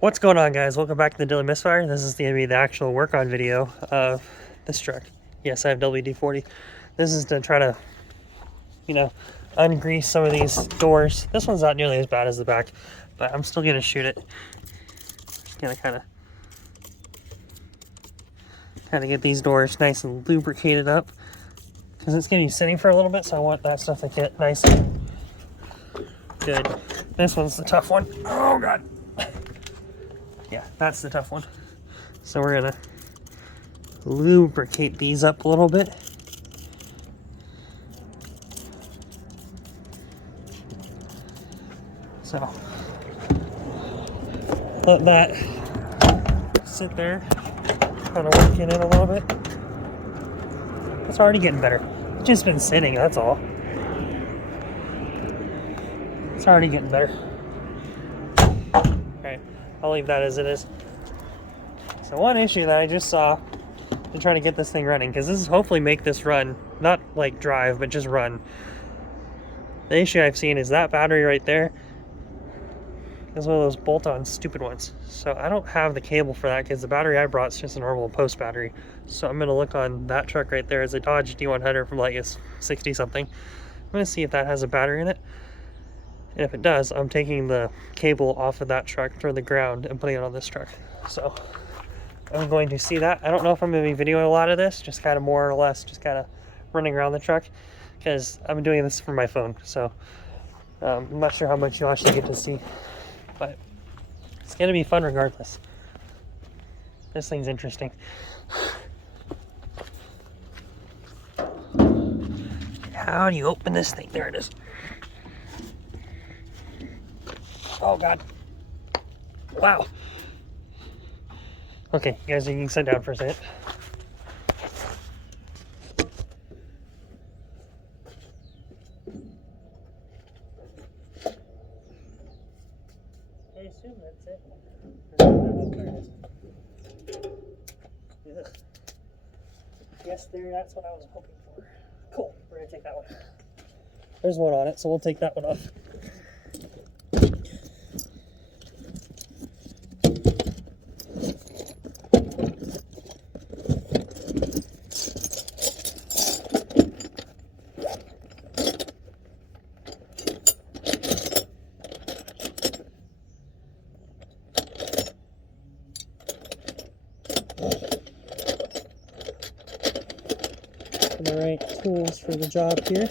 What's going on, guys? Welcome back to the Daily Misfire. This is going to be the actual work on video of this truck. Yes, I have WD-40. This is to try to, ungrease some of these doors. This one's not nearly as bad as the back, but I'm still going to shoot it. Just going to kind of get these doors nice and lubricated up, because it's going to be sitting for a little bit, so I want that stuff to get nice and good. This one's the tough one. Oh, God. Yeah, that's the tough one. So we're gonna lubricate these up a little bit. So let that sit there, kind of working in a little bit. It's already getting better. It's just been sitting, that's all. It's already getting better. Alright, I'll leave that as it is. So one issue that I just saw to try to get this thing running, because this is hopefully make this run, not like drive, but just run. The issue I've seen is that battery right there is one of those bolt-on stupid ones. So I don't have the cable for that, because the battery I brought is just a normal post battery. So I'm going to look on that truck right there. It's a Dodge D100 from like a 60 something. I'm going to see if that has a battery in it. And if it does, I'm taking the cable off of that truck to the ground and putting it on this truck. So I'm going to see that. I don't know if I'm going to be videoing a lot of this, just kind of more or less just kind of running around the truck, because I'm doing this from my phone. So I'm not sure how much you'll actually get to see, but it's going to be fun regardless. This thing's interesting. How do you open this thing? There it is. Oh, God. Wow. Okay, you guys, you can sit down for a second. I assume that's it. Yes, there, that's what I was hoping for. Cool, we're gonna take that one. There's one on it, so we'll take that one off. The right tools for the job here.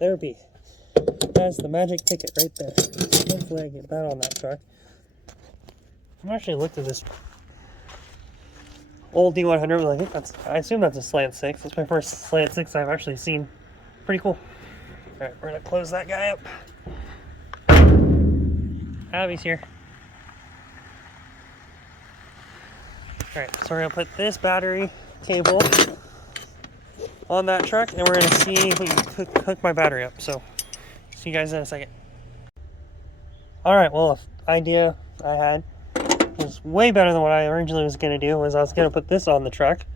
There be. That's the magic ticket right there. Hopefully I get that on that truck. I've actually looked at this old D100. I assume that's a slant 6. That's my first slant 6 I've actually seen. Pretty cool. Alright, we're gonna close that guy up. Abby's here. Alright, so we're gonna put this battery cable on that truck, and we're going to see if we can hook my battery up. So See you guys in a second. Alright, well, the idea I had was way better than what I originally was going to do. Was I was going to put this on the truck.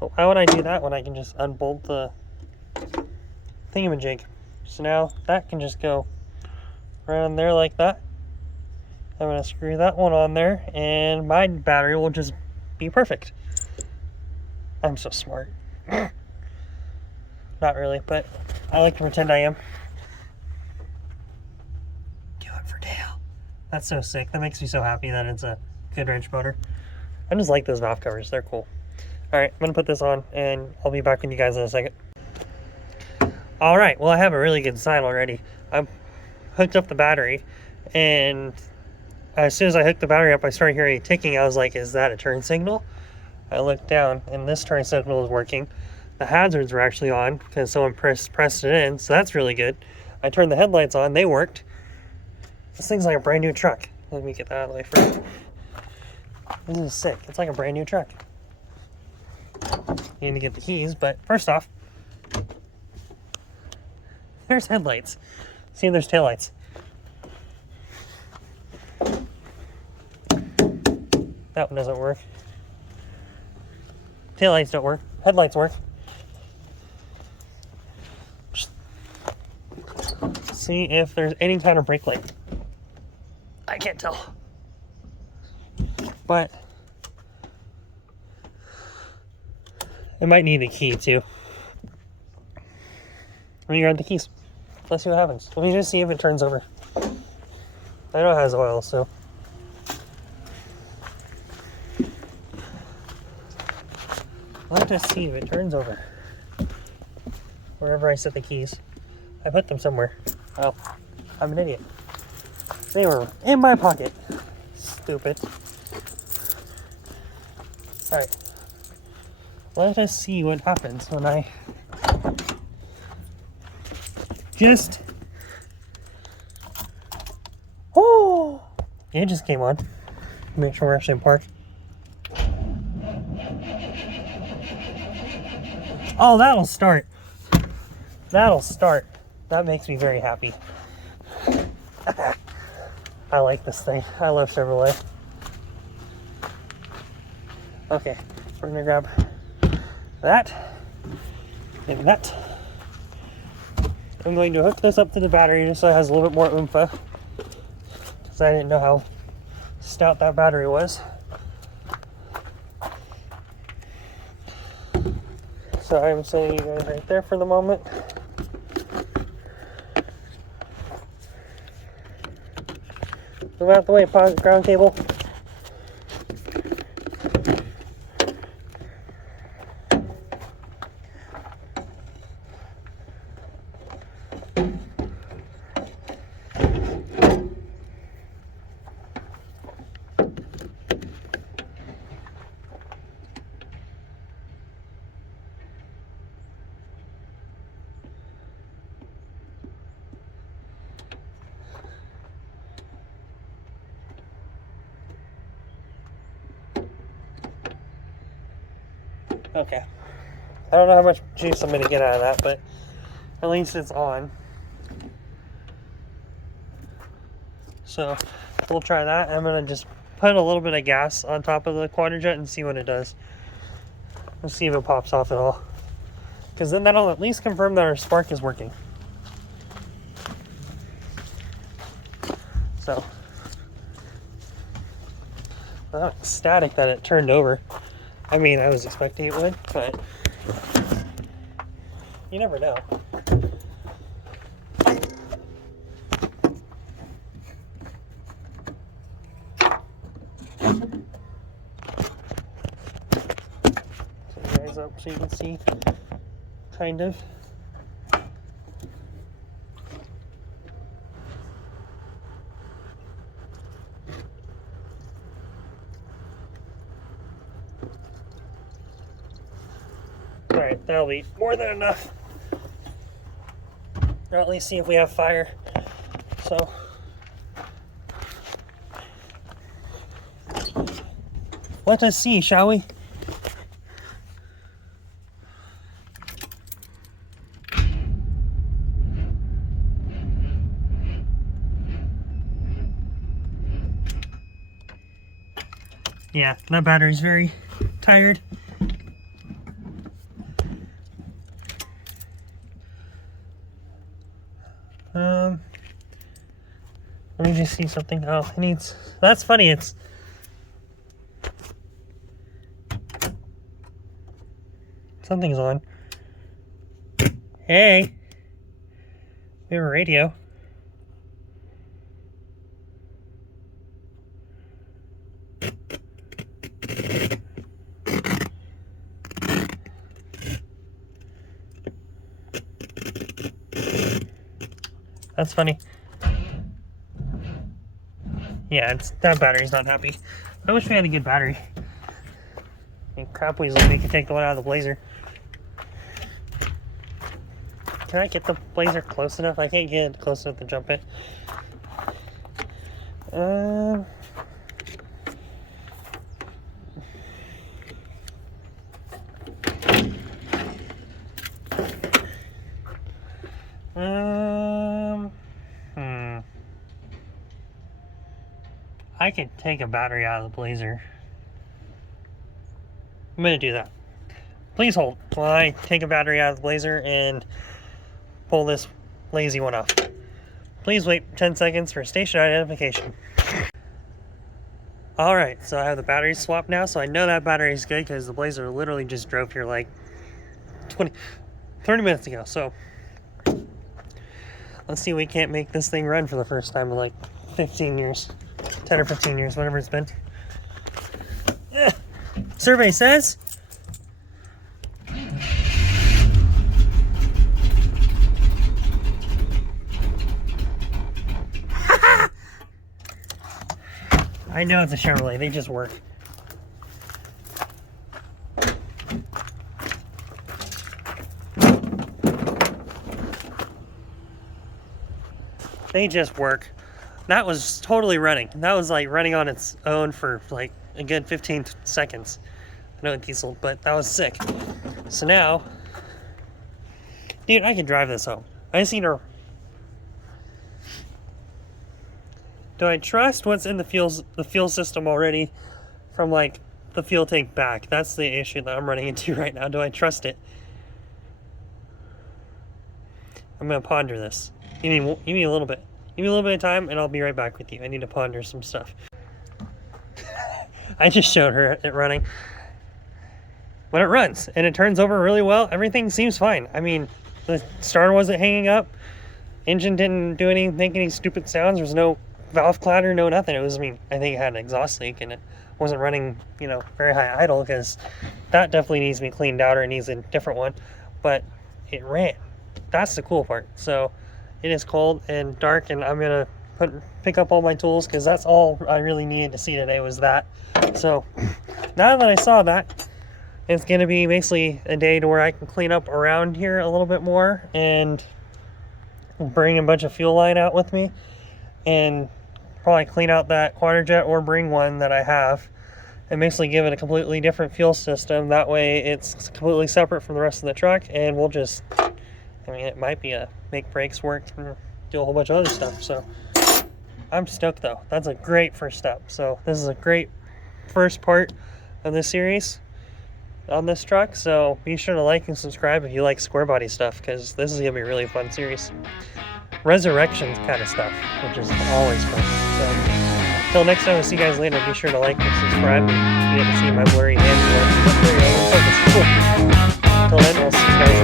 But why would I do that when I can just unbolt the thingamajig? So now that can just go right on there like that. I'm going to screw that one on there, and my battery will just be perfect. I'm so smart. Not really, but I like to pretend I am. Do it for Dale. That's so sick. That makes me so happy that it's a Goodwrench motor. I just like those valve covers. They're cool. Alright, I'm going to put this on, and I'll be back with you guys in a second. Alright, well, I have a really good sign already. I've hooked up the battery, and as soon as I hooked the battery up, I started hearing it ticking. I was like, is that a turn signal? I looked down, and this turn signal is working. The hazards were actually on because someone pressed it in, so that's really good. I turned the headlights on, they worked. This thing's like a brand new truck. Let me get that out of the way first. This is sick. It's like a brand new truck. You need to get the keys, but first off, there's headlights. See, there's taillights. That one doesn't work. Taillights don't work. Headlights work. See if there's any kind of brake light. I can't tell. But it might need a key too. Let me grab the keys. Let's see what happens. Let me just see if it turns over. I know it has oil, so. Let's just see if it turns over. Wherever I set the keys. I put them somewhere. Oh, I'm an idiot. They were in my pocket. Stupid. Alright. Let us see what happens when I just... Oh! It just came on. Make sure we're actually in park. Oh, that'll start. That'll start. That makes me very happy. I like this thing. I love Chevrolet. Okay, we're gonna grab that and that. I'm going to hook this up to the battery just so it has a little bit more oomph, because I didn't know how stout that battery was. So I'm setting you guys right there for the moment. Move out the way, ground cable. Okay. I don't know how much juice I'm going to get out of that, but at least it's on. So we'll try that. I'm going to just put a little bit of gas on top of the quadrajet and see what it does. We'll see if it pops off at all. Because then that'll at least confirm that our spark is working. So, I'm not ecstatic that it turned over. I mean, I was expecting it would, but you never know. Put you guys up so you can see, kind of. Alright, that'll be more than enough. Or at least see if we have fire. So, let us see, shall we? Yeah, that battery's very tired. Let me just see something. Oh, it needs... That's funny, it's... Something's on. Hey! We have a radio. That's funny. Yeah, that battery's not happy. I wish we had a good battery. And crap weasel, we could take the one out of the Blazer. Can I get the Blazer close enough? I can't get it close enough to jump it. I could take a battery out of the Blazer. I'm gonna do that. Please hold while I take a battery out of the Blazer and pull this lazy one off. Please wait 10 seconds for station identification. Alright, so I have the battery swapped now, so I know that battery is good because the Blazer literally just drove here like 30 minutes ago. So let's see if we can't make this thing run for the first time in like 15 years. 10 or 15 years, whatever it's been. Survey says... I know it's a Chevrolet, they just work. They just work. That was totally running. That was like running on its own for like a good 15 seconds. I know it diesel, but that was sick. So now, dude, I can drive this home. I just need to... Do I trust what's in the fuel system already from like the fuel tank back? That's the issue that I'm running into right now. Do I trust it? I'm gonna ponder this. Give me a little bit. Give me a little bit of time and I'll be right back with you. I need to ponder some stuff. I just showed her it running. When it runs and it turns over really well, everything seems fine. I mean, the starter wasn't hanging up. Engine didn't make any stupid sounds. There was no valve clatter, no nothing. It was, I think it had an exhaust leak and it wasn't running, very high idle, because that definitely needs to be cleaned out or it needs a different one. But it ran. That's the cool part. So it is cold and dark, and I'm gonna pick up all my tools because that's all I really needed to see today was that. So now that I saw that, it's gonna be basically a day to where I can clean up around here a little bit more and bring a bunch of fuel line out with me and probably clean out that Quadrajet or bring one that I have and basically give it a completely different fuel system. That way it's completely separate from the rest of the truck, and we'll just, it might be a make brakes work and do a whole bunch of other stuff. So I'm stoked though. That's a great first step. So this is a great first part of this series on this truck. So be sure to like and subscribe if you like square body stuff, because this is gonna be a really fun series. Resurrections kind of stuff, which is always fun. So until next time, I'll see you guys later. Be sure to like and subscribe, and you get to see my blurry hands. Cool. Until then, we'll see you guys